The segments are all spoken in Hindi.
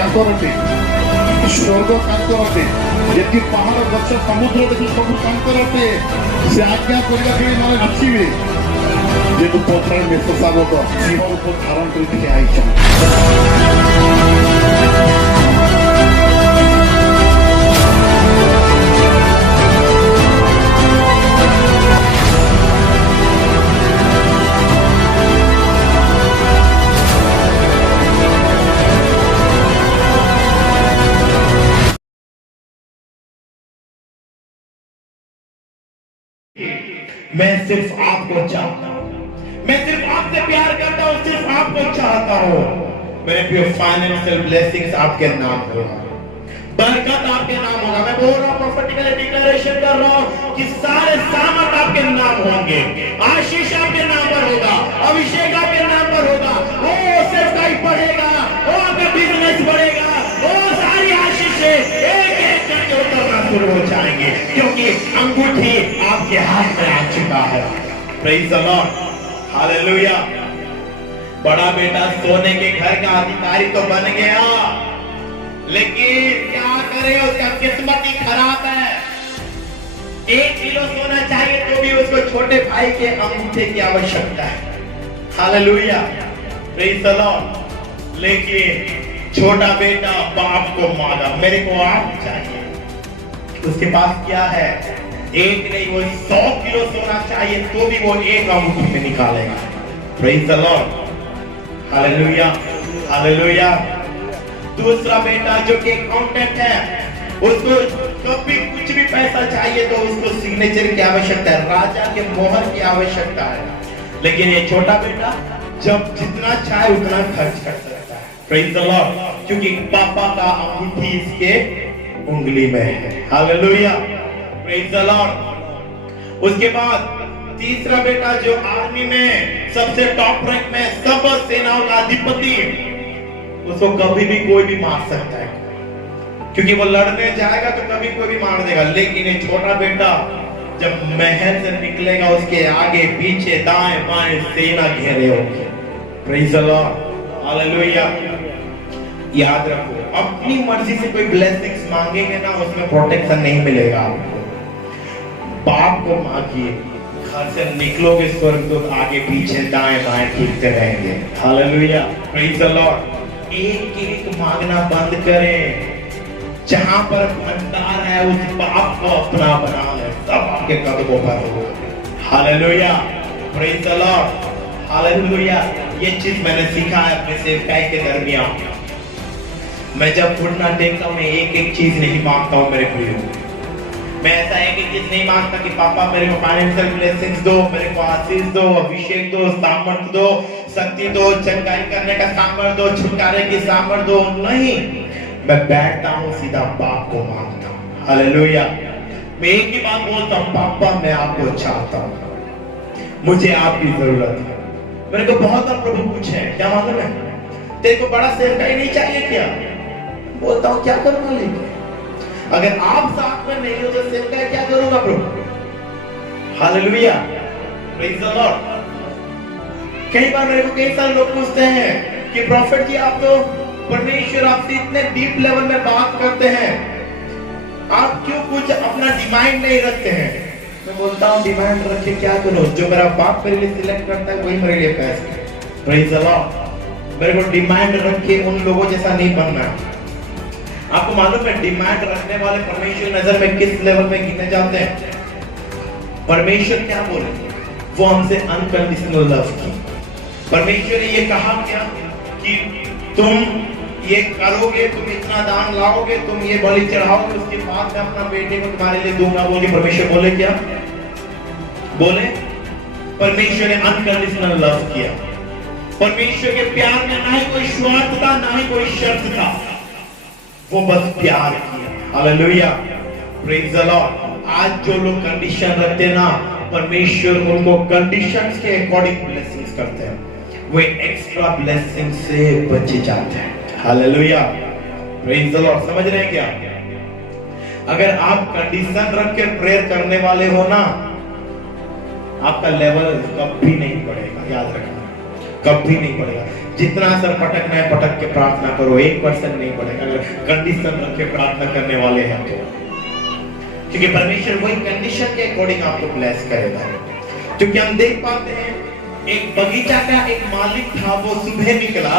ତାଙ୍କର ଅଟେ, ସ୍ୱର୍ଗ ତାଙ୍କର ଅଟେ, ଯେତିକି ପାହାଡ଼ ଗଛ ସମୁଦ୍ର ଦେଖି ସବୁ ତାଙ୍କର ଅଟେ। ସେ ଆଜ୍ଞା କରିବା ପାଇଁ ମାନେ ନଥିବେ, ଯେହେତୁ ପଥର ମେଷ ଶାବକ ସିଂହ ରୂପ ଧାରଣ କରି ଠିଆ ହେଇଛନ୍ତି। मैं सिर्फ आपको चाहता हूं, मैं सिर्फ आपसे प्यार करता हूं, सिर्फ आपको चाहता हूं। मेरे प्रिय, फाइनेंशियल ब्लेसिंग्स आपके नाम होगा, बरकत आपके नाम होगा। मैं बोल रहा हूं, प्रोफेटिकली डिक्लेरेशन कर रहा हूं कि सारे सामर्थ आपके नाम होंगे, आशीष आपके नाम पर होगा, अभिषेक आपके नाम पर होगा। वो सिर्फ कहीं बढ़ेगा, वो आपका बिजनेस बढ़ेगा, वो सारी आशीषें एक एक करके उतरना शुरू हो जाएंगे, क्योंकि अंगूठी आपके हाथ में आ चुका है। Praise the Lord, hallelujah. बड़ा बेटा सोने के घर का अधिकारी तो बन गया, लेकिन क्या करे, उसका किस्मत ही खराब है। 1 किलो सोना चाहिए तो भी उसको छोटे भाई के अंगूठे की आवश्यकता है। Hallelujah, praise the Lord. लेकिन छोटा बेटा बाप को मांगा, मेरे को आप चाहिए। उसके पास क्या है? एक नहीं, वो 100 किलो सोना चाहिए तो भी वो एक अंगूठी में निकालेगा। Praise the Lord, hallelujah, hallelujah. दूसरा बेटा जो कि अकाउंटेंट है, उसको कभी कुछ भी पैसा चाहिए तो उसको सिग्नेचर की आवश्यकता है, राजा के मोहर की आवश्यकता है। लेकिन ये छोटा बेटा जब जितना चाहे उतना खर्च कर सकता है। प्रेज़ द लॉर्ड, क्योंकि पापा का अंगूठी इसके उंगली में है। Hallelujah, praise the Lord. उसके बाद तीसरा बेटा जो आर्मी में सबसे टॉप रैंक में, सब सेनाओं का अधिपति, उसको कभी भी कोई भी मार सकता है, क्योंकि वो लड़ने जाएगा तो कभी कोई भी मार देगा। लेकिन ये छोटा बेटा जब महल से निकलेगा, उसके आगे पीछे दाएं बाएं सेना घेरे होंगे। Praise the Lord, hallelujah. याद रखो, अपनी मर्जी से कोई ब्लेसिंग्स मांगेंगे ना, उसमें प्रोटेक्शन नहीं मिलेगा आपको। बाप को मांगिए, घर से निकलोगे स्वर्गदूत आगे पीछे दाएं बाएं ठीकते रहेंगे। Hallelujah, praise the Lord. एक एक मांगना बंद करें। जहां पर भंडार है उस बाप को अपना बना ले, सब आपके कदमों पर होगा। Hallelujah, praise the Lord, hallelujah. ये चीज मैंने सीखा है अपने सेवकाई के दरमियान। मैं जब घुटना टेकता हूं, मैं एक एक चीज नहीं मांगता हूं मेरे प्रियो। मैं ऐसा एक एक चीज नहीं मांगता कि पापा मेरे को फाइनेंशियल ब्लेसिंग्स दो, मेरे को आशीष दो, अभिषेक दो, सामर्थ दो, शक्ति दो, चंगाई करने का सामर्थ दो, छुटकारे की सामर्थ दो। नहीं, मैं बैठता हूं सीधा बाप को मांगता हूं। हालेलुया। मैं एक ही बात बोलता हूं, पापा मैं आपको चाहता हूं, मुझे आपकी जरूरत है। मेरे को बहुत बार प्रभु पूछे क्या मालूम है, तेरे को बड़ा सेवकाई नहीं चाहिए क्या? बोलता हूं क्या करूंगा, लेकिन अगर आप साथ में नहीं हो तो सेवकाई क्या करूंगा प्रभु? Hallelujah, praise the Lord. कई बार मेरे को कई सारे लोग पूछते हैं कि प्रॉफिट जी आप तो परमेश्वर आपसे इतने डीप लेवल में बात करते हैं, आप क्यों कुछ अपना डिमांड नहीं रखते हैं? मैं बोलता हूं डिमांड रखे क्या करूं, जो मेरा बाप मेरे लिए सिलेक्ट करता है वही मेरे लिए बेस्ट है। Praise the Lord. मेरे को डिमांड रखे उन लोगों जैसा नहीं बनना। आपको मालूम है डिमांड रखने वाले परमेश्वर नजर में किस लेवल में गिने जाते हैं? परमेश्वर क्या बोले? वो हमसे अनकंडीशनल लव की। परमेश्वर ने ये कहा क्या कि तुम ये करोगे, तुम इतना दान लाओगे, तुम ये बलि चढ़ाओगे, उसके बाद मैं अपना बेटे को तुम्हारे लिए दूंगा। बोल के परमेश्वर बोले क्या बोले? परमेश्वर ने अनकंडीशनल लव किया। परमेश्वर के प्यार में ना ही कोई स्वार्थ था, ना ही कोई शर्त था, वो बस प्यार किया। Hallelujah, praise the Lord. आज जो लोग कंडीशन रखते हैं ना, परमेश्वर उनको कंडीशंस के अकॉर्डिंग ब्लेसिंग्स करते हैं, वे एक्स्ट्रा ब्लेसिंग से बचे जाते हैं। Hallelujah, praise the Lord. समझ रहे हैं क्या? अगर आप कंडीशन रख के प्रेयर करने वाले हो ना, आपका लेवल कभी नहीं बढ़ेगा। याद रखना, कभी नहीं पड़ेगा। जितना सर पटकना है पटक के प्रार्थना करो, 1% नहीं पड़ेगा अगर कंडीशन रख के प्रार्थना करने वाले हैं तो, क्योंकि परमेश्वर वही कंडीशन के अकॉर्डिंग आपको ब्लेस करेगा। क्योंकि हम देख पाते हैं एक बगीचा का एक मालिक था, वो सुबह निकला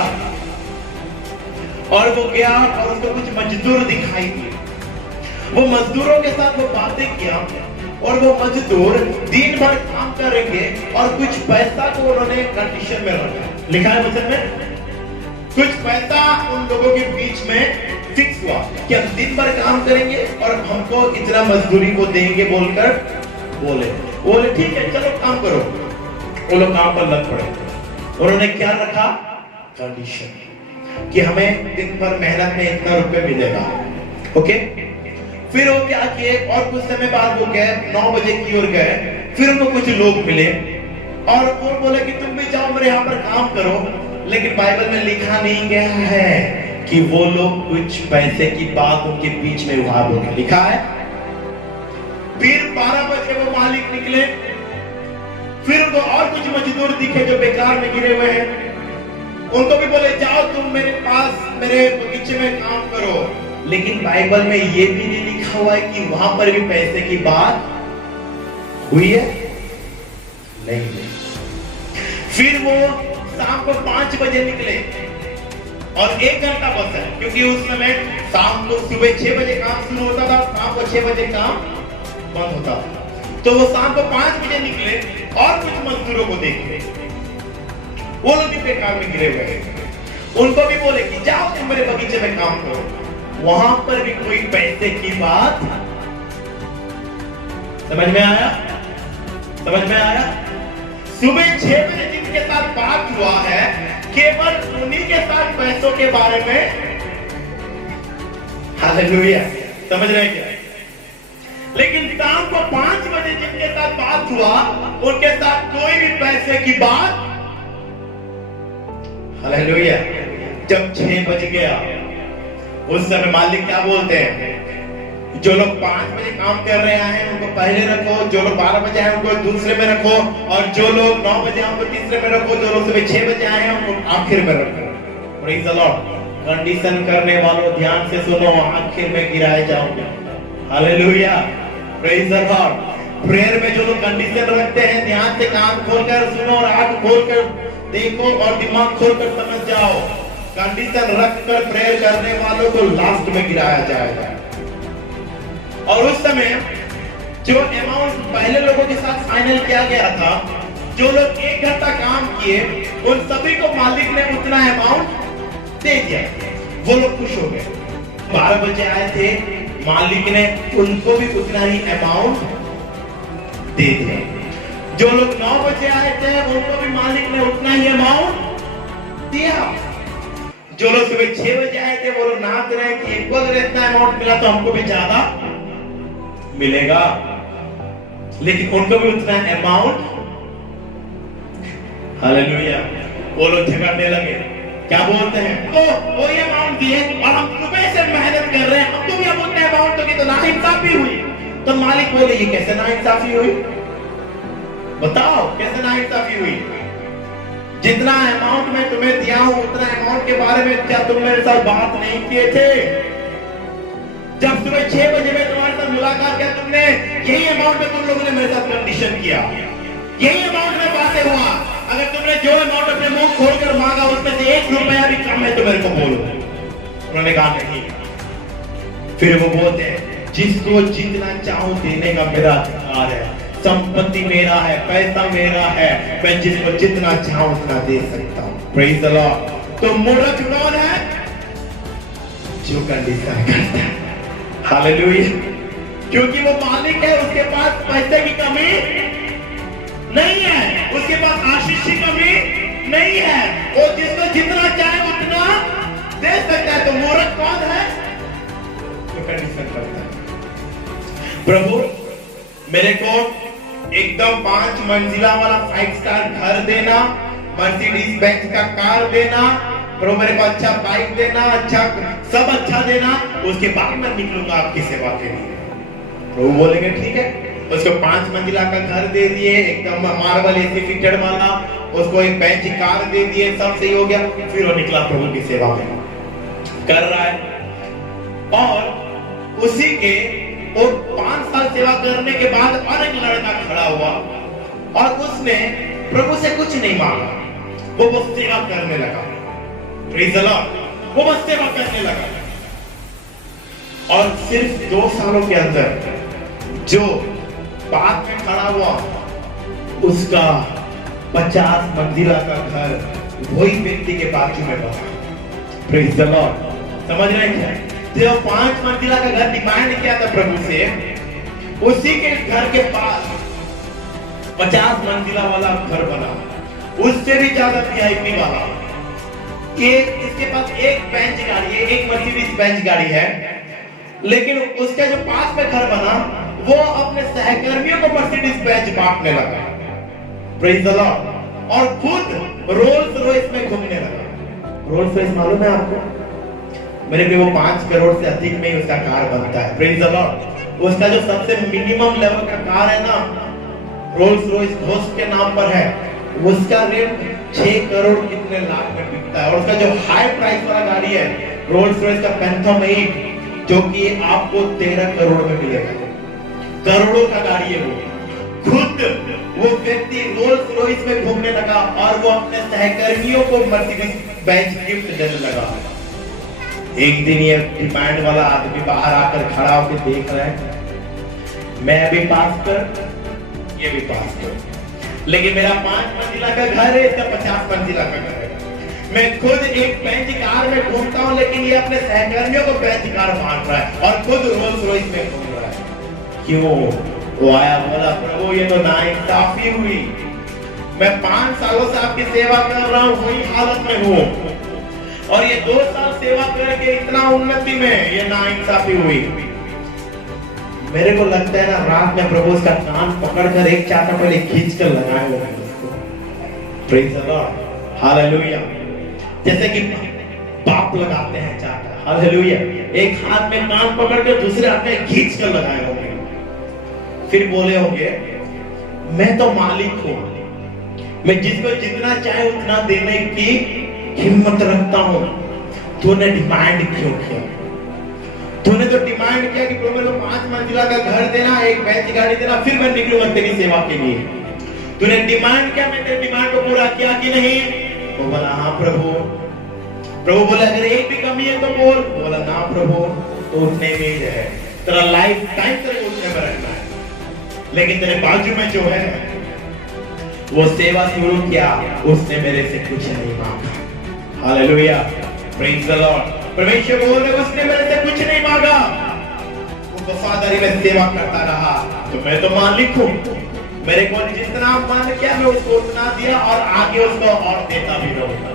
और वो गया और उसको कुछ मजदूर दिखाई दिए। वो मजदूरों के साथ वो बातें किया और वो मजदूर दिन भर काम करेंगे और कुछ पैसा को उन्होंने कंडीशन में रखा। लिखा है वचन में, कुछ पैसा उन लोगों के बीच में फिक्स हुआ कि हम दिन भर काम करेंगे और हमको इतना मजदूरी को देंगे बोलकर बोले ठीक है चलो काम करो। वो लोग काम पर लग पड़े। उन्होंने क्या रखा? कंडीशन कि हमें दिन भर मेहनत में इतना रुपए मिलेगा। ओके, फिर वो क्या किए और कुछ समय बाद वो गए 9 बजे की ओर गए। फिर उनको कुछ लोग मिले और वो बोले कि तुम भी जाओ मेरे यहाँ पर काम करो। लेकिन बाइबल में लिखा नहीं गया है कि वो लोग कुछ पैसे की बात उनके बीच में हुआ बोले। लिखा है फिर 12 बजे वो मालिक निकले। फिर उनको और कुछ मजदूर दिखे जो बेकार में गिरे हुए हैं। उनको भी बोले जाओ तुम मेरे पास मेरे बगीचे में काम करो। लेकिन बाइबल में ये भी नहीं लिखा हुआ है कि वहां पर भी पैसे की बात हुई है, नहीं। फिर वो शाम को 5 बजे निकले और 1 घंटा बस है, क्योंकि उस समय शाम को सुबह 6 बजे काम शुरू होता था, शाम को 6 बजे काम बंद होता था। तो वो शाम को 5 बजे निकले और कुछ मजदूरों को देखे, वो लोग भी बेकार में गिरे हुए हैं। उनको भी बोले कि जाओ तुम मेरे बगीचे में काम करो। वहां पर भी कोई पैसे की बात समझ में आया? सुबह 6 बजे जिनके साथ बात हुआ है केवल उन्हीं के साथ पैसों के बारे में। हालेलुया, समझ रहे क्या? लेकिन शाम को 5 बजे जिनके साथ बात हुआ उनके साथ कोई भी पैसे की बात। हालेलुया। जब 6 बज गया उस समय मालिक क्या बोलते हैं, जो लोग 5 बजे काम कर रहे हैं उनको पहले रखो, जो लोग 12 बजे आए उनको दूसरे में रखो, और जो लोग 9 बजे आए उनको तीसरे में रखो, जो लोग सुबह 6 बजे आए हैं उनको आखिर में रखो। Praise the Lord. कंडीशन करने वालों ध्यान से सुनो, आखिर में गिराए जाओगे। Hallelujah, praise the Lord. Prayer में जो लोग कंडीशन रखते हैं ध्यान से कान खोलकर सुनो और आंख खोलकर देखो और दिमाग खोलकर समझ जाओ। कंडीशन रखकर प्रेयर करने वालों को लास्ट में गिराया जाएगा। और उस समय जो अमाउंट पहले लोगों के साथ फाइनल किया गया था, जो लोग 1 घंटा काम किए उन सभी को मालिक ने उतना अमाउंट दे दिया। वो लोग खुश हो गए। 12 बजे आए थे, मालिक ने उनको भी उतना ही अमाउंट दे दिया। जो लोग 9 बजे आए थे उनको भी मालिक ने उतना ही अमाउंट दिया। जो लोग सुबह 6 बजे आए थे वो लोग नाच रहे कि एक अगर इतना अमाउंट मिला तो हमको भी ज्यादा मिलेगा, लेकिन उनको भी उतना अमाउंट। हालेलुया। वो लोग झगड़ने लगे, क्या बोलते हैं, तो वही अमाउंट दिए और हम सुबह से मेहनत कर रहे हैं, हमको भी अब उतना अमाउंट दोगे तो नाइंसाफी हुई। तो मालिक बोले ये कैसे नाइंसाफी हुई? बताओ कैसे नाइंसाफी हुई? जितना अमाउंट मैं तुम्हें दिया हूं उतना अमाउंट के बारे में क्या तुम मेरे साथ बात नहीं किए थे? जब सुबह 6 बजे में तुम्हारे साथ मुलाकात किया तुमने यही अमाउंट में तुम लोगों ने मेरे साथ कंडीशन किया, यही अमाउंट में बातें हुआ। अगर तुमने जो अमाउंट अपने मुंह खोलकर मांगा उसमें से 1 रुपया भी कम है तो मेरे को बोलो। उन्होंने कहा नहीं। फिर वो बोलते हैं जिसको जितना चाहूं देने का मेरा अधिकार है, संपत्ति मेरा है, पैसा मेरा है, मैं जिसको जितना चाहूं उतना दे सकता हूं। Praise the Lord. तो मूर्ख कौन है? जो कंडीशन करता है। हालेलुया। क्योंकि वो मालिक है, उसके पास पैसे की कमी नहीं है, उसके पास आशीष की कमी नहीं है, वो जिसको जितना चाहे उतना दे सकता है। तो मूर्ख कौन है? जो कंडीशन करता है। प्रभु मेरे को एकदम 5 मंजिला वाला 5 स्टार घर देना, मर्सिडीज बेंज का कार देना, प्रभु मेरे को अच्छा बाइक देना, अच्छा सब अच्छा देना, उसके बाद मैं निकलूंगा आपकी सेवा के लिए। प्रभु बोलेंगे ठीक है, उसको 5 मंजिला का घर दे दिए, एकदम मार्बल एसी फिटेड वाला, उसको एक बेंच कार दे दिए, सब सही हो गया। फिर वो निकला प्रभु की सेवा में कर रहा है। और उसी के वो 5 साल सेवा करने के बाद और एक लड़का खड़ा हुआ और उसने प्रभु से कुछ नहीं मांगा, वो बस सेवा करने लगा। प्रेज़ द लॉर्ड, वो बस सेवा करने लगा। और सिर्फ 2 सालों के अंदर जो बाद में खड़ा हुआ उसका 50 मंजिला का घर वही व्यक्ति के बाजू में बना। प्रेज़ द लॉर्ड, समझ रहे हैं क्या? जो 5 मंजिला का घर डिमांड किया था प्रभु से, उसी के घर के पास 50 मंजिला वाला घर बना, उससे भी ज्यादा वीआईपी वाला। इसके पास एक बेंच गाड़ी है, एक मर्सिडीज बेंच गाड़ी है, लेकिन उसका जो पास में घर बना वो अपने सहकर्मियों को मर्सिडीज बेंच बांटने लगा। प्रेज़ द लॉर्ड, और खुद रोल्स रॉयस में घूमने लगा। रोल्स रॉयस मालूम है आपको? मेरे लिए वो 5 करोड़ से अधिक में उसका कार बनता है। प्रेज़ द लॉर्ड, उसका जो सबसे मिनिमम लेवल का कार है ना, रोल्स रॉयस घोस्ट के नाम पर है, उसका रेट 6 करोड़ कितने लाख में बिकता है। और उसका जो हाई प्राइस वाला गाड़ी है रोल्स रॉयस का पैंथम 8, जो कि आपको 13 करोड़ में मिलेगा। करोड़ों का गाड़ी है वो। खुद वो व्यक्ति रोल्स रॉयस में घूमने लगा और वो अपने सहकर्मियों को मर्सिडीज बेंच गिफ्ट देने लगा। एक दिन ये डिमांड वाला आदमी बाहर आकर खड़ा होकर देख रहा है, मैं भी पास्टर, ये भी पास्टर, लेकिन मेरा 5 मंजिला का घर है, इसका 50 मंजिला का घर है। मैं खुद एक बेंच कार में घूमता हूँ, लेकिन ये अपने सहकर्मियों को बेंच कार बांट रहा है और खुद रोल्स रॉयस में घूम रहा है। क्यों? वो आया, बोला प्रभु ये तो नाइंसाफी हुई। मैं 5 सालों से आपकी सेवा कर रहा हूँ, वही हालत में हूँ, और ये 2 साल सेवा करके इतना उन्नति में ये नाइंसाफी हुई। मेरे को लगता है ना, रात में प्रभु उसका कान पकड़कर एक चाटा पहले खींच कर लगाए हुए हैं उसको। Praise the Lord, hallelujah. जैसे कि बाप लगाते हैं चाटा, हालेलुया, एक हाथ में कान पकड़ के दूसरे हाथ में खींच कर लगाए होंगे। फिर बोले होंगे, मैं तो मालिक हूं, मैं जिसको जितना चाहे उतना देने की हिम्मत रखता हूं, तूने डिमांड क्यों किया? तूने तो डिमांड किया कि प्रभु मेरे को 5 मंजिला का घर देना, एक बेंच गाड़ी देना, फिर मैं निकलूंगा तेरी सेवा के लिए। तूने डिमांड किया, मैं तेरे डिमांड को पूरा किया कि नहीं? वो बोला हाँ प्रभु। प्रभु बोला अगर एक भी कमी है तो बोल। बोला ना प्रभु, तो उतने में है, तेरा लाइफ टाइम तेरे उतने में रखना है, लेकिन तेरे बाजू में जो है वो सेवा शुरू किया, उसने मेरे से कुछ नहीं मांगा। Hallelujah, praise the Lord. परमेश्वर बोल रहे उसने मेरे से कुछ नहीं मांगा, वो वफादारी में सेवा करता रहा। तो मैं तो मालिक हूँ, मेरे को जितना मन किया मैं उसको उतना दिया और आगे उसको और देता भी रहूंगा।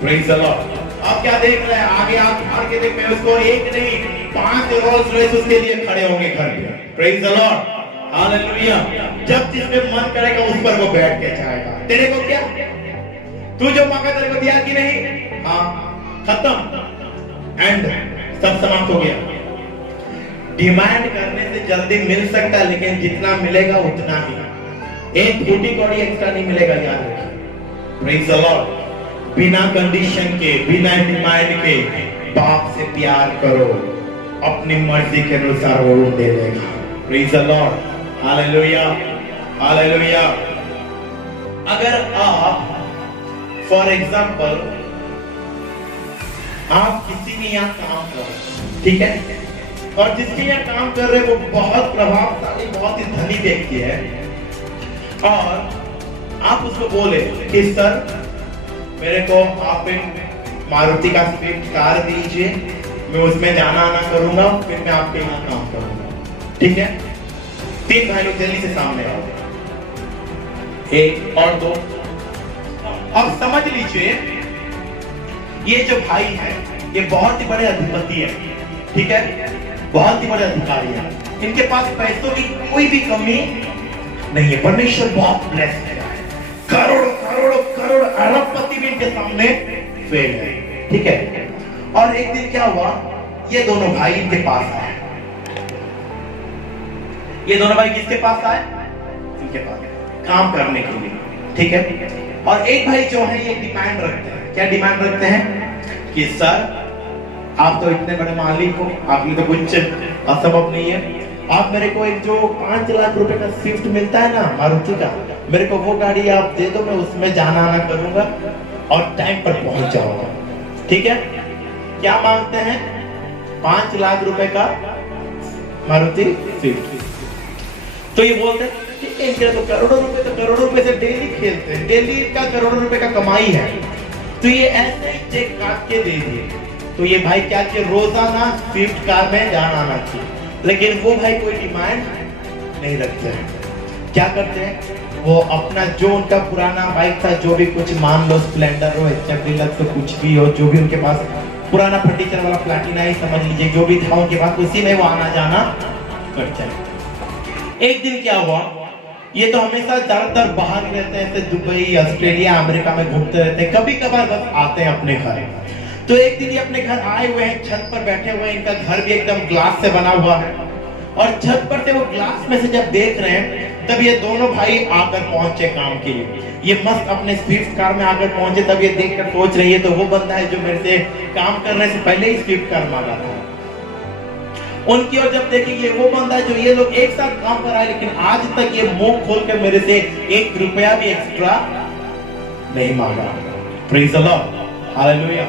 Praise the Lord. आप क्या देख रहे हैं? आगे आप आगे देख, मैं उसको एक नहीं 5 रोल्स रॉयस उसके लिए खड़े होंगे घर पे। Praise the Lord, hallelujah. जब जिसमें मन करेगा उस पर वो बैठ के जाएगा। तेरे को क्या, तू जो मांगा तेरे को दिया कि नहीं? हाँ, खत्म, एंड, सब समाप्त हो गया। डिमांड करने से जल्दी मिल सकता है, लेकिन जितना मिलेगा उतना ही, एक फूटी कौड़ी एक्स्ट्रा नहीं मिलेगा, याद रखिए। Praise the Lord. बिना कंडीशन के, बिना डिमांड के बाप से प्यार करो, अपनी मर्जी के अनुसार वो दे देगा। Praise the Lord, hallelujah, hallelujah. अगर आप फॉर एग्जांपल आप किसी ने यहाँ काम कर रहे, ठीक है, और जिसके यहाँ काम कर रहे वो बहुत प्रभावशाली, बहुत ही धनी व्यक्ति है, और आप उसको बोले कि सर मेरे को आप एक मारुति का स्विफ्ट कार दीजिए, मैं उसमें जाना आना करूंगा, फिर मैं आपके यहाँ काम करूंगा, ठीक है? 3 भाई लोग जल्दी से सामने आओ, 1 और 2। अब समझ लीजिए ये जो भाई है ये बहुत ही बड़े अधिपति है, ठीक है, बहुत ही बड़े अधिकारी है, इनके पास पैसों की कोई भी कमी नहीं है, परमेश्वर बहुत ब्लेस है, करोड़ों करोड़ों करोड़ अरबपति भी इनके सामने फेल है, ठीक है। और एक दिन क्या हुआ, ये दोनों भाई इनके पास आए, ये दोनों भाई किसके पास आए? इनके पास, काम करने के लिए, ठीक है। और एक भाई जो है ये डिमांड रखते हैं, क्या डिमांड रखते हैं कि सर आप तो इतने बड़े मालिक हो, आप में तो कुछ असंभव नहीं है, आप मेरे को एक जो 5 लाख रुपए का स्विफ्ट मिलता है ना मारुति का, मेरे को वो गाड़ी आप दे दो, मैं उसमें जाना आना करूंगा और टाइम पर पहुंच जाऊंगा, ठीक है। क्या मांगते हैं? 5 लाख रुपए का मारुति स्विफ्ट। तो ये बोलते हैं ठीक है, इनके तो करोड़ों रुपए से डेली खेलते हैं, डेली का करोड़ों रुपए का कमाई है, तो ये ऐसे ही चेक काट के दे दिए। तो ये भाई क्या किए, रोजाना स्विफ्ट कार में जाना आना चाहिए, लेकिन वो भाई कोई डिमांड नहीं रखते हैं। क्या करते हैं, वो अपना जो उनका पुराना बाइक था, जो भी कुछ मान लो स्प्लेंडर हो, एचएफ डिलक्स, कुछ भी हो, जो भी उनके पास पुराना फर्नीचर वाला प्लैटिना ही समझ लीजिए, जो भी था उनके पास, उसी में वो आना जाना करते हैं। एक दिन क्या हुआ, ये तो हमेशा ज्यादातर बाहर ही रहते हैं, दुबई, ऑस्ट्रेलिया, अमेरिका में घूमते रहते हैं, कभी कभार बस आते हैं अपने घर। तो एक दिन ये अपने घर आए हुए हैं, छत पर बैठे हुए हैं, इनका घर भी एकदम ग्लास से बना हुआ है, और छत पर से वो ग्लास में से जब देख रहे हैं, तब ये दोनों भाई आकर पहुंचे काम के लिए। ये मस्त अपने स्विफ्ट कार में आकर पहुंचे, तब ये देखकर सोच रही है तो वो बंदा है जो मेरे से काम करने से पहले ही स्विफ्ट कार मांगा था। उनकी ओर जब देखेंगे, वो बंदा जो ये लोग एक साथ काम कर रहा है, लेकिन आज तक ये मुंह खोल कर मेरे से 1 रुपया भी एक्स्ट्रा नहीं मांगा। Praise the Lord, hallelujah.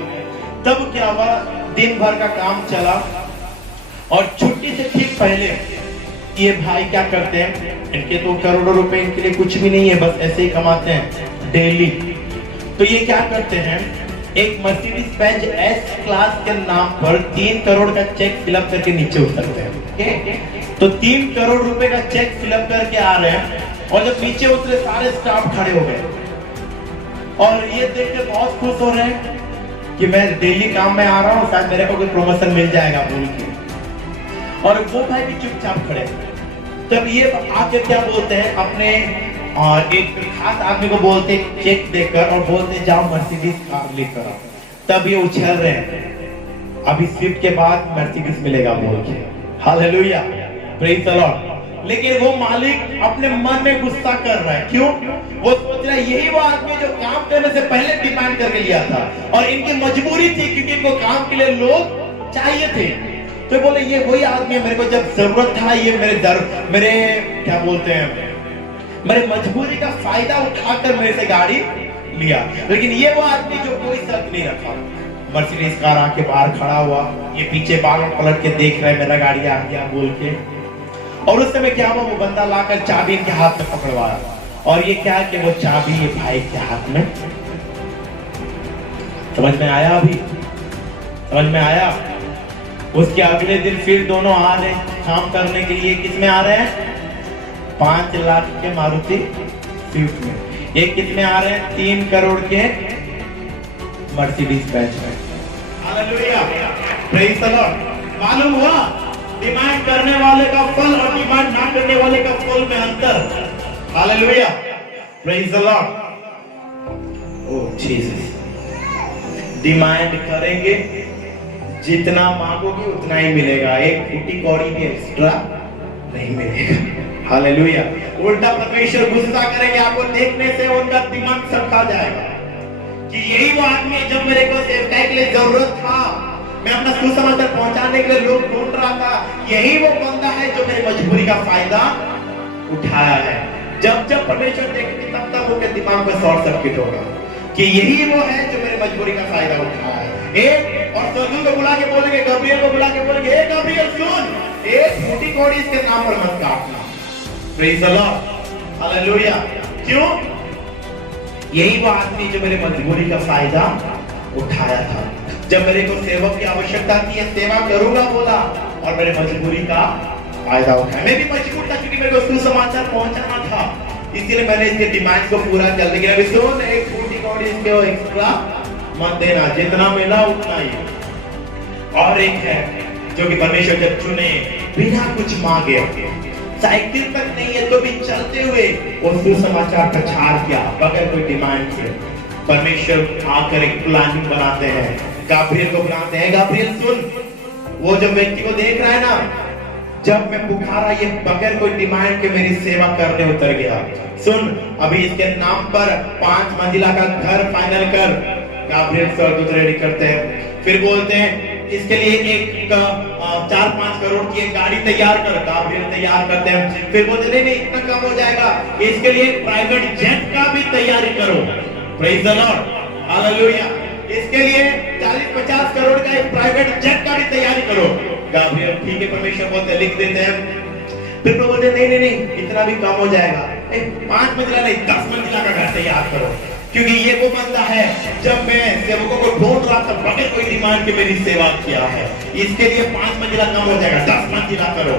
तब क्या हुआ, दिन भर का काम चला और छुट्टी से ठीक पहले ये भाई क्या करते हैं, इनके तो करोड़ों रुपए इनके लिए कुछ भी नहीं है, बस ऐसे ही कमाते हैं डेली। तो ये क्या करते हैं, एक मर्सिडीज बेंज एस क्लास के नाम पर 3 करोड़ का चेक फिलअप करके नीचे उतरते हैं। तो 3 करोड़ रुपए का चेक फिलअप करके आ रहे हैं, और जब नीचे उतरे सारे स्टाफ खड़े हो गए, और ये देखकर बहुत खुश हो रहे हैं कि मैं डेली काम में आ रहा हूँ, शायद मेरे को कोई प्रमोशन मिल जाएगा बोल के। और वो भाई भी चुपचाप खड़े। तब ये आके क्या बोलते हैं, अपने एक खास आदमी को बोलते चेक देकर, और बोलते जाओ मर्सिडीज कार लेकर आओ। तब ये उछल रहे हैं, अभी स्विफ्ट के बाद मर्सिडीज मिलेगा बोल के। Hallelujah, praise the Lord. लेकिन वो मालिक अपने मन में गुस्सा कर रहा है, क्यों? वो सोच रहा है यही वो आदमी जो काम करने से पहले डिमांड करके लिया था, और इनकी मजबूरी थी क्योंकि इनको काम के लिए लोग चाहिए थे। तो बोले ये वही आदमी है, मेरे को जब जरूरत था ये मेरे क्या बोलते हैं, मेरे मजबूरी का फायदा उठाकर मेरे से गाड़ी लिया। लेकिन ये वो आदमी जो कोई शर्त नहीं रखा, मर्सिडीज कार आके बाहर खड़ा हुआ, ये पीछे बाल पलट के देख रहा है मेरा गाड़ी आ गया बोल के। और उस समय क्या हुआ, वो बंदा लाकर चाबी इनके हाथ में पकड़वाया, और ये क्या कि वो चाबी ये भाई के हाथ में। समझ में आया? अभी समझ में आया? उसके अगले दिन फिर दोनों आ रहे काम करने के लिए। किस में आ रहे हैं? 5 लाख के मारुति स्विफ्ट में। एक किस में आ रहे हैं? 3 करोड़ के मर्सिडीज बेंज में। Hallelujah, praise the Lord. मालूम हुआ डिमांड करने वाले का फल और डिमांड ना करने वाले का फल में अंतर। Hallelujah, praise the Lord. Oh Jesus. Demand करेंगे, जितना मांगोगे उतना ही मिलेगा, एक फूटी कौड़ी भी एक्स्ट्रा नहीं मिलेगा। हालेलुया। उल्टा परमेश्वर गुस्सा करेंगे, आपको देखने से उनका दिमाग सटका जाएगा कि यही वो आदमी जब मेरे को सेवकाई के लिए जरूरत था, मैं अपना सुसमाचार पहुंचाने के लिए लोग ढूंढ रहा था, यही वो बंदा है जो मेरी मजबूरी का फायदा उठाया है। जब जब परमेश्वर देखेंगे तब तक उनके दिमाग में शॉर्ट सर्किट होगा कि यही वो है जो मेरी मजबूरी का फायदा उठाया है। एक और स्वर्गदूत को बुला के बोलेंगे, गब्रियल को बुला के बोलेंगे, ए गब्रियल सुन, एक फूटी कौड़ी इसके नाम पर मत काटना। Praise the Lord, hallelujah. क्यों? यही वो आदमी जो मेरे मजबूरी का फायदा उठाया था। जब मेरे को सेवक की आवश्यकता थी, सेवा करूंगा बोला, और मेरे मजबूरी का फायदा उठाया। मैं भी मजबूर था क्योंकि मेरे को सुसमाचार पहुंचाना था, इसीलिए मैंने इसके डिमांड को पूरा कर दिया। अभी सुन, एक फूटी कौड़ी इसके एक्स्ट्रा मत देना, जितना मिला उतना ही। और एक है जो कि परमेश्वर जब चुने बिना कुछ मांगे, साइकिल तक नहीं है तो भी चलते हुए वो सुसमाचार प्रचार किया बगैर कोई डिमांड के। परमेश्वर आकर एक प्लानिंग बनाते हैं, गाब्रियल को बुलाते हैं, गाब्रियल सुन, वो जब व्यक्ति को देख रहा है ना, जब मैं पुकारा ये बगैर कोई डिमांड के मेरी सेवा करने उतर गया। सुन, अभी इसके नाम पर 5 मंजिला का घर फाइनल कर। गाब्रिएल स्वर्गदूत रेडी करते हैं, फिर बोलते हैं इसके लिए एक 4-5 करोड़ की एक गाड़ी तैयार कर। गाब्रिएल तैयार करते हैं, फिर बोलते नहीं इतना कम हो जाएगा, इसके लिए प्राइवेट जेट का भी तैयारी करो। Praise the Lord, hallelujah. इसके लिए 40-50 करोड़ का एक प्राइवेट जेट का भी तैयारी करो। गाब्रिएल ठीक है परमेश्वर बोलते लिख देते हैं। फिर प्रभु बोलते नहीं इतना भी कम हो जाएगा, 5 मंजिला नहीं 10 मंजिला का घर तैयार करो, क्योंकि ये वो बंदा है जब मैं सेवकों को ढूंढ रहा था बगैर कोई डिमांड के मेरी सेवा किया है। इसके लिए 5 मंजिला कम हो जाएगा, 10 मंजिला करो।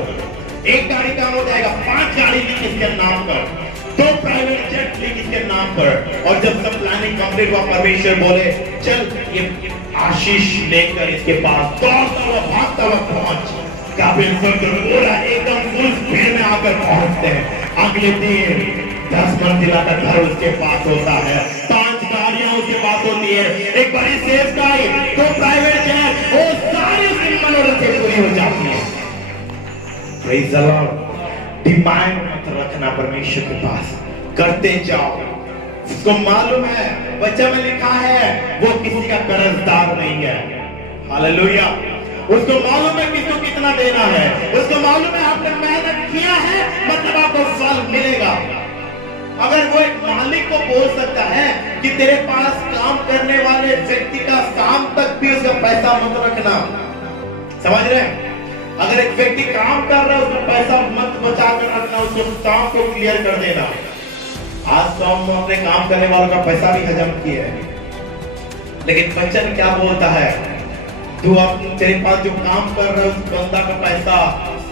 एक गाड़ी कम हो जाएगा, 5 गाड़ी लिख इसके नाम पर, 2 प्राइवेट जेट लिख इसके नाम पर। और जब सब प्लानिंग कंप्लीट हुआ, परमेश्वर बोले चल ये आशीष लेकर इसके पास दौड़ता हुआ भागता हुआ पहुंच। गाब्रिएल स्वर्गदूत बोला एकदम फुल स्पीड में आकर पहुंचते हैं। अगले दिन 10 मंजिला का घर उसके पास होता है, 5 गाड़ियां उसके पास होती है, एक बड़ी सेफ गाड़ी, 2 प्राइवेट जेट, वो सारी मनोरथ पूरी हो जाती है। Praise the Lord. डिमांड मत रखना परमेश्वर के पास, करते जाओ। उसको मालूम है, वचन में लिखा है वो किसी का कर्जदार नहीं है। हालेलुया। उसको मालूम है किसको कितना देना है, उसको मालूम है आपने मेहनत किया है मतलब आपको फल मिलेगा। अगर वो एक मालिक को बोल सकता है कि तेरे पास काम करने वाले व्यक्ति का शाम तक भी उसका पैसा मत रखना, समझ रहे हैं? अगर एक व्यक्ति काम कर रहा है उसका पैसा मत बचा कर रखना, उसको काम को क्लियर कर देना। आज तो हम अपने काम करने वालों का पैसा भी हजम किए हैं, लेकिन वचन क्या बोलता है? तू अपने तेरे पास जो काम कर रहा है उस बंदा का पैसा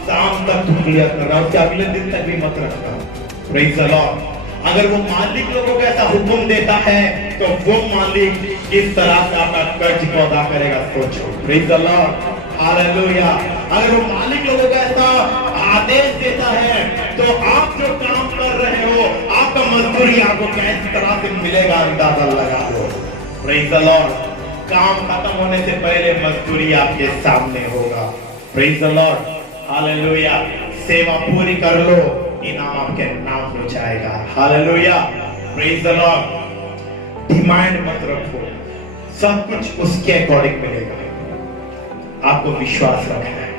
शाम तक तू क्लियर कर रहा है, उसके अगले दिन तक भी मत रखना। Praise the Lord. अगर वो मालिक लोगों को ऐसा हुक्म देता है तो वो मालिक किस तरह से आपका कर्ज को अदा करेगा सोचो। Praise the Lord, hallelujah. अगर वो मालिक लोगों का ऐसा आदेश देता है तो आप जो काम कर रहे हो आपका मजदूरी आपको किस तरह से मिलेगा अंदाजा लगा लो। Praise the Lord. काम खत्म होने से पहले मजदूरी आपके सामने होगा। Praise the Lord, hallelujah. सेवा पूरी कर लो, इनाम आपके नाम हो जाएगा। Hallelujah, praise the Lord. Demand मत रखो, सब कुछ उसके अकॉर्डिंग मिलेगा, आपको विश्वास रखना है।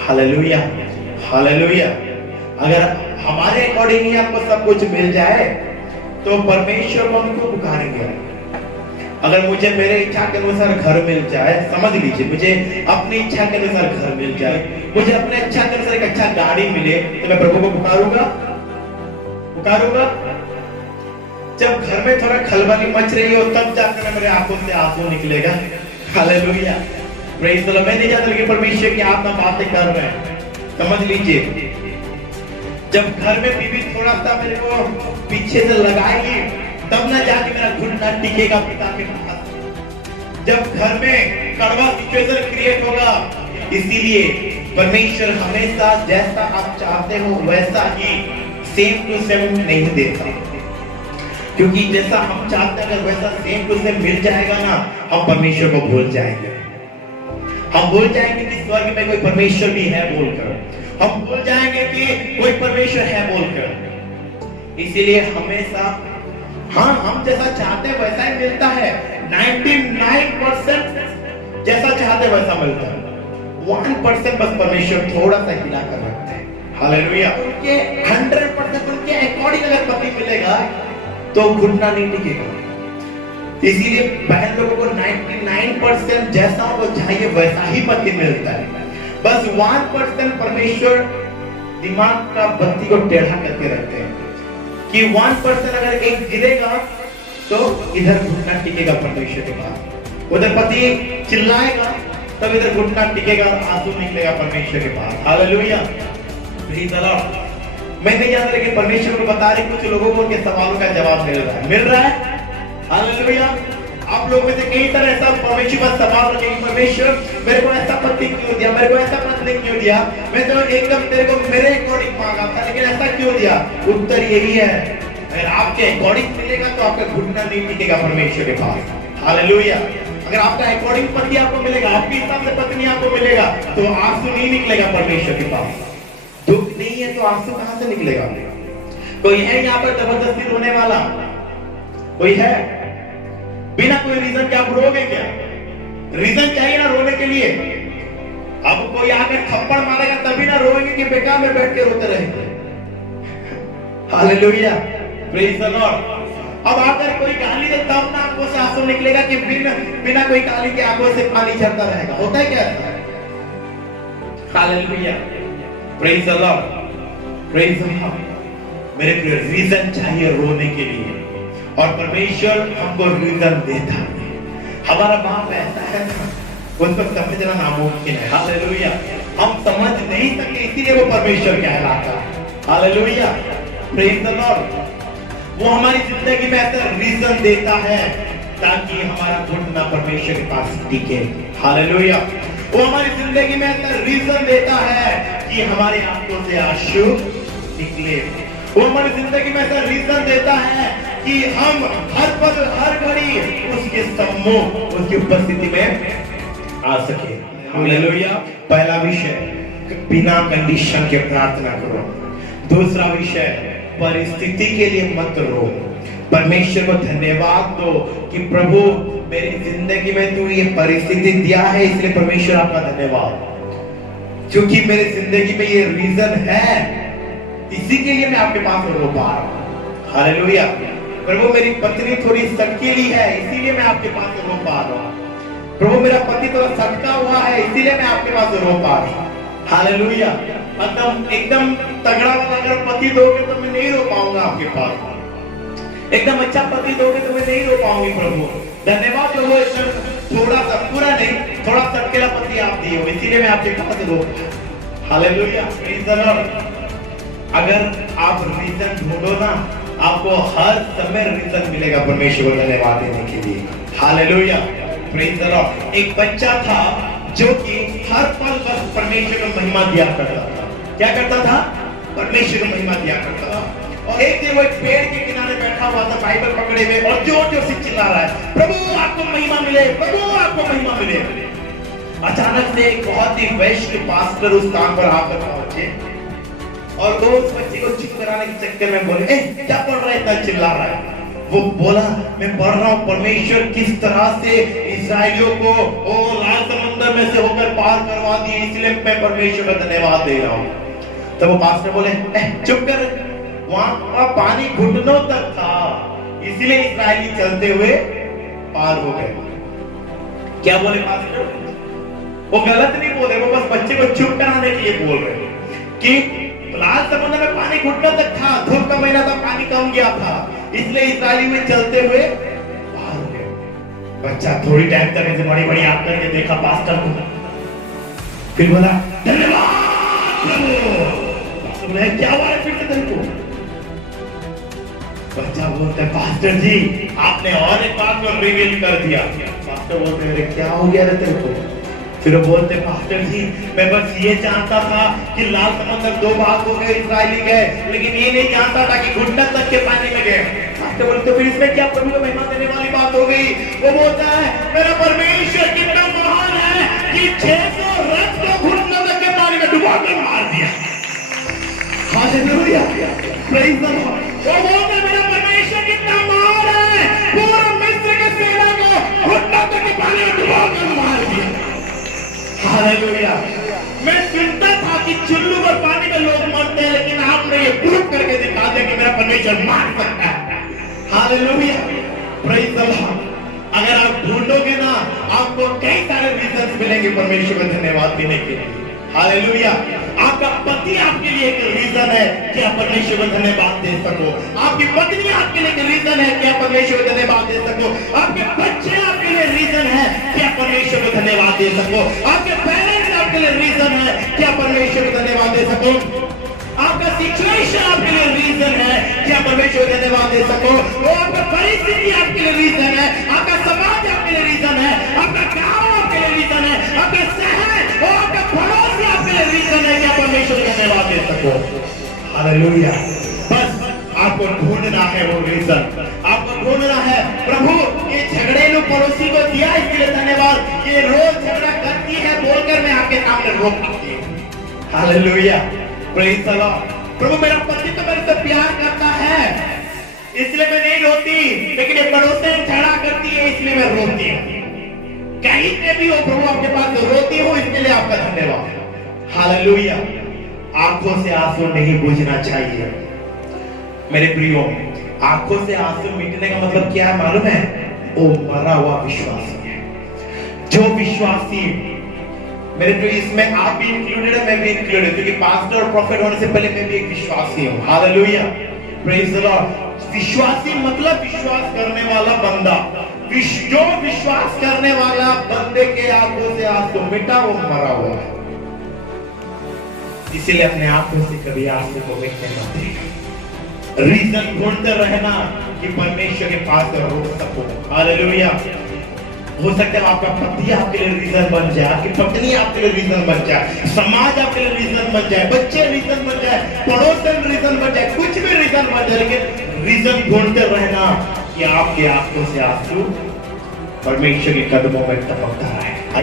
Hallelujah, hallelujah. अगर हमारे अकॉर्डिंग ही आपको सब कुछ मिल जाए तो परमेश्वर को हमको पुकारेंगे। अगर मुझे मेरे इच्छा के अनुसार घर मिल जाए, समझ लीजिए मुझे अपनी इच्छा के अनुसार घर मिल जाए, मुझे अपने इच्छा के अनुसार एक अच्छा गाड़ी मिले, तो मैं प्रभु को पुकारूंगा? जब घर में थोड़ा खलबली मच रही हो तब जाकर मेरे आंखों से आंसू निकलेगा। Hallelujah, praise the Lord. मैं नहीं जानता कि परमेश्वर की आप ना बातें कर रहे हैं, समझ लीजिए। जब घर में बीवी थोड़ा सा मेरे को पीछे से लगाएगी तब ना जाके मेरा घुटना टिकेगा पिता के पास। जब घर में कड़वा सिचुएशन क्रिएट होगा, इसीलिए परमेश्वर हमेशा जैसा आप चाहते हो वैसा ही सेम टू सेम नहीं देता, क्योंकि जैसा हम चाहते हैं अगर वैसा सेम टू सेम मिल जाएगा ना, हम परमेश्वर को भूल जाएंगे। हम भूल जाएंगे कि स्वर्ग में कोई परमेश्वर भी है बोलकर, हम भूल जाएंगे कि कोई परमेश्वर है बोलकर। इसीलिए हमेशा हाँ, हम जैसा चाहते हैं वैसा ही मिलता है। 99% जैसा चाहते वैसा मिलता है, 1% बस परमेश्वर थोड़ा सा हिला कर रखते हैं। हालेलुया। उनके 100% उनके अकॉर्डिंग अगर पति मिलेगा तो घुटना नहीं टिकेगा। इसीलिए बहन लोगों को 99% जैसा वो चाहिए वैसा ही पति मिलता है, बस 1% परमेश्वर दिमाग का बत्ती को टेढ़ा करके रखते हैं कि 1% अगर एक गिरेगा तो इधर घुटना टिकेगा परमेश्वर के पास, उधर पति चिल्लाएगा तब इधर घुटना टिकेगा और आंसू निकलेगा परमेश्वर के पास। Hallelujah, praise the Lord. मैं नहीं जानता कि परमेश्वर को बता रहे कुछ लोगों को उनके सवालों का जवाब मिल रहा है। हालेलुया। आप लोगों में से कई तरह ऐसा परमेश्वर का सवाल रखेंगे, परमेश्वर मेरे को ऐसा पति क्यों दिया, मेरे को ऐसा पत्नी क्यों दिया, मैं तो एकदम तेरे को मेरे अकॉर्डिंग मांगा था लेकिन ऐसा क्यों दिया? उत्तर यही है, अगर आपके अकॉर्डिंग मिलेगा तो आपका घुटना नहीं टिकेगा परमेश्वर के पास। हालेलुया। अगर आपका अकॉर्डिंग पति आपको मिलेगा, आपके हिसाब से पत्नी आपको मिलेगा तो आंसू नहीं निकलेगा परमेश्वर के पास। दुख नहीं है तो आंसू कहां से निकलेगा? कोई है यहाँ पर जबरदस्ती रोने वाला? कोई है? बिना कोई रीजन के आप रोगे क्या? रीजन चाहिए ना रोने के लिए। अब कोई आकर थप्पड़ मारेगा तभी ना रोएंगे कि बेकार में बैठ के रोते रहेंगे। Hallelujah, praise the Lord. अब आकर कोई गाली दे तब ना आंखों से आंसू निकलेगा कि बिना कोई गाली के आंखों से पानी झरता रहेगा। होता है क्या? Hallelujah, praise the Lord, praise the Lord. मेरे प्रिय, रीजन चाहिए रोने के लिए और परमेश्वर हमको रीजन देता है। हमारा बाप ऐसा है ना, उसको समझना नामुमकिन है। हालेलुया, हम समझ नहीं सकते इसीलिए वो परमेश्वर कहलाता है। Hallelujah, praise the Lord. वो हमारी जिंदगी में ऐसा रीजन देता है ताकि हमारा घुटना परमेश्वर के पास टिके। हालेलुया, वो हमारी जिंदगी में ऐसा रीजन देता है कि हमारी आंखों से आंसू निकले। वो हमारी जिंदगी में ऐसा रीजन देता है कि हम हर पल हर घड़ी उसके सम्मुख, उसकी उपस्थिति में आ सके। हालेलुया। पहला विषय, बिना कंडीशन के प्रार्थना करो। दूसरा विषय, परिस्थिति के लिए मत रो। परमेश्वर को धन्यवाद दो कि प्रभु मेरी जिंदगी में तू ये परिस्थिति दिया है, इसलिए परमेश्वर आपका धन्यवाद। क्योंकि मेरी जिंदगी में ये रीजन है, इसी के लिए मैं आपके पास रो पा रहा हूं। हालेलुया। प्रभु मेरी पत्नी थोड़ी सटकीली है, इसीलिए मैं आपके पास रो पा रहा हूं। प्रभु मेरा पति थोड़ा सटका हुआ है, इसीलिए मैं आपके पास रो पा रहा हूं। हालेलुया। एकदम तगड़ा वाला अगर पति दोगे तो मैं नहीं रो पाऊंगा आपके पास। एकदम अच्छा पति दोगे तो मैं नहीं रो पाऊंगी। प्रभु धन्यवाद जो हो, थोड़ा सा, पूरा नहीं, थोड़ा सटकेला पति आप दिए हो, इसीलिए मैं आपके पास रो। Hallelujah, praise the Lord. अगर आप रीजन ढूंढो ना, आपको हर समय रीजन मिलेगा परमेश्वर को धन्यवाद देने के लिए। Hallelujah, praise the Lord. एक बच्चा था जो कि हर पल बस परमेश्वर को महिमा दिया करता था। क्या करता था? परमेश्वर को महिमा दिया करता था। और एक दिन वो एक पेड़ के किनारे बैठा हुआ था, बाइबल पकड़े हुए, और जोर जोर से चिल्ला रहा है, प्रभु आपको महिमा मिले, प्रभु आपको महिमा मिले। अचानक से एक बहुत ही वैश्य पास्टर उस स्थान पर आकर पहुंचे और वो उस बच्चे को चुप कराने के चक्कर में बोले, क्या पढ़ रहा है, इतना चिल्ला रहा है? वो बोला, मैं पढ़ रहा हूँ परमेश्वर किस तरह से इस्राएलियों को लाल समुद्र में से होकर पार करवा दिए, इसलिए मैं परमेश्वर का धन्यवाद दे रहा हूँ। तब वो पास्टर बोले, चुप कर, वहां पानी घुटनों तक था, इसलिए इस्राएली चलते हुए पार हो गए। क्या बोले पास्टर? वो गलत नहीं बोले, वो बस बच्चे को चुप कराने के लिए बोल रहे कि लाल समुद्र में पानी घुटनों तक था, धूप का महीना था, पानी कम गया था, इसलिए इस्राएली में चलते हुए पार हो गए। बच्चा थोड़ी टाइम तक ऐसे बड़ी बड़ी आंख करके देखा पास्टर को, फिर बोला, धन्यवाद प्रभु। क्या हुआ है फिर से तेरे को? बच्चा बोलता है, पास्टर जी आपने और एक बात को रिवील कर दिया। पास्टर बोलते हैं, क्या हो गया रे तेरे को? फिर वो बोलते, पास्टर जी मैं बस ये जानता था कि लाल समुद्र दो भाग हो गए, इस्राएली गए, लेकिन ये नहीं जानता था कि घुटना तक के पानी में गए। पास्टर बोलते, फिर इसमें क्या प्रभु को महिमा देने वाली बात हो गई? वो बोलता है, मेरा परमेश्वर कितना महान है कि 600 रथ को घुटना तक के पानी में डुबा कर मार दिया। Hallelujah, praise the Lord. वो बोलता है, मेरा परमेश्वर कितना महान है, पूरा मिस्र के सेना को घुटना तक के पानी में डुबा कर मार दिया। हालेलुया। मैं सुनता था कि चुल्लू पर पानी में लोग मरते हैं, लेकिन आपने ये प्रूव करके दिखा दिया कि मेरा परमेश्वर मार सकता है। Hallelujah, praise the Lord. अगर आप ढूंढोगे ना, आपको कई सारे रीजन मिलेंगे परमेश्वर को धन्यवाद देने के लिए। हालेलुया। आपका पति आपके लिए एक रीजन है कि आप परमेश्वर को धन्यवाद दे सको। आपकी पत्नी आपके लिए एक रीजन है कि आप परमेश्वर को धन्यवाद दे सको। आपके बच्चे आपके लिए रीजन है कि आप परमेश्वर को धन्यवाद दे सको। आपके पेरेंट्स आपके लिए रीजन है कि आप परमेश्वर को धन्यवाद दे सको। आपका सिचुएशन आपके लिए रीजन है कि आप परमेश्वर को धन्यवाद दे सको। वो आपका परिस्थिति आपके लिए रीजन है, आपका समाज आपके लिए रीजन है, आपका गांव आपके लिए रीजन है, आपका शहर और आपका पड़ोसी आपके लिए रीजन है कि आप परमेश्वर को धन्यवाद दे सको। हालेलुया। बस आपको ढूंढना है वो रीजन, आपको ढूंढना है, प्रभु ये झगड़ेलू पड़ोसी को दिया इसके लिए धन्यवाद, ये रोज झगड़ा करती है बोलकर मैं आपके सामने रोक पाती हूँ। Hallelujah, praise the Lord. प्रभु मेरा पति तो मेरे से प्यार करता है इसलिए मैं नहीं रोती, लेकिन ये पड़ोसी झगड़ा करती है इसलिए मैं रोती हूँ। कहीं से भी हो प्रभु आपके पास रोती हूँ, इसके लिए आपका धन्यवाद। हालेलुया। आंखों से आंसू नहीं बूझना चाहिए मेरे प्रियो। आंखों से आंसू मिटने का मतलब क्या है मालूम है? वो मरा हुआ विश्वासी है। जो विश्वासी मेरे प्रियो, इसमें आप भी इंक्लूडेड है, मैं भी इंक्लूडेड, क्योंकि पास्टर और प्रॉफिट होने से पहले मैं भी एक विश्वासी हूँ। Hallelujah, praise the Lord. विश्वासी मतलब विश्वास करने वाला बंदा। जो विश्वास करने वाला बंदे के आंखों से आंसू मिटा, वो मरा हुआ है। इसीलिए अपने आंखों से कभी आंसू को मिटने मत देना। रीजन ढूंढते रहना कि परमेश्वर के पास रो सको। हालेलुया। हो सकता है आपका पति आपके लिए रीजन बन जाए, आपकी पत्नी आपके लिए रीजन बन जाए, समाज आपके लिए रीजन बन जाए, बच्चे रीजन बन जाए, पड़ोसन रीजन बन जाए, कुछ भी रीजन बन जाए, लेकिन रीजन ढूंढते रहना कि आपके आंखों से आंसू परमेश्वर के कदमों में टपकता रहे।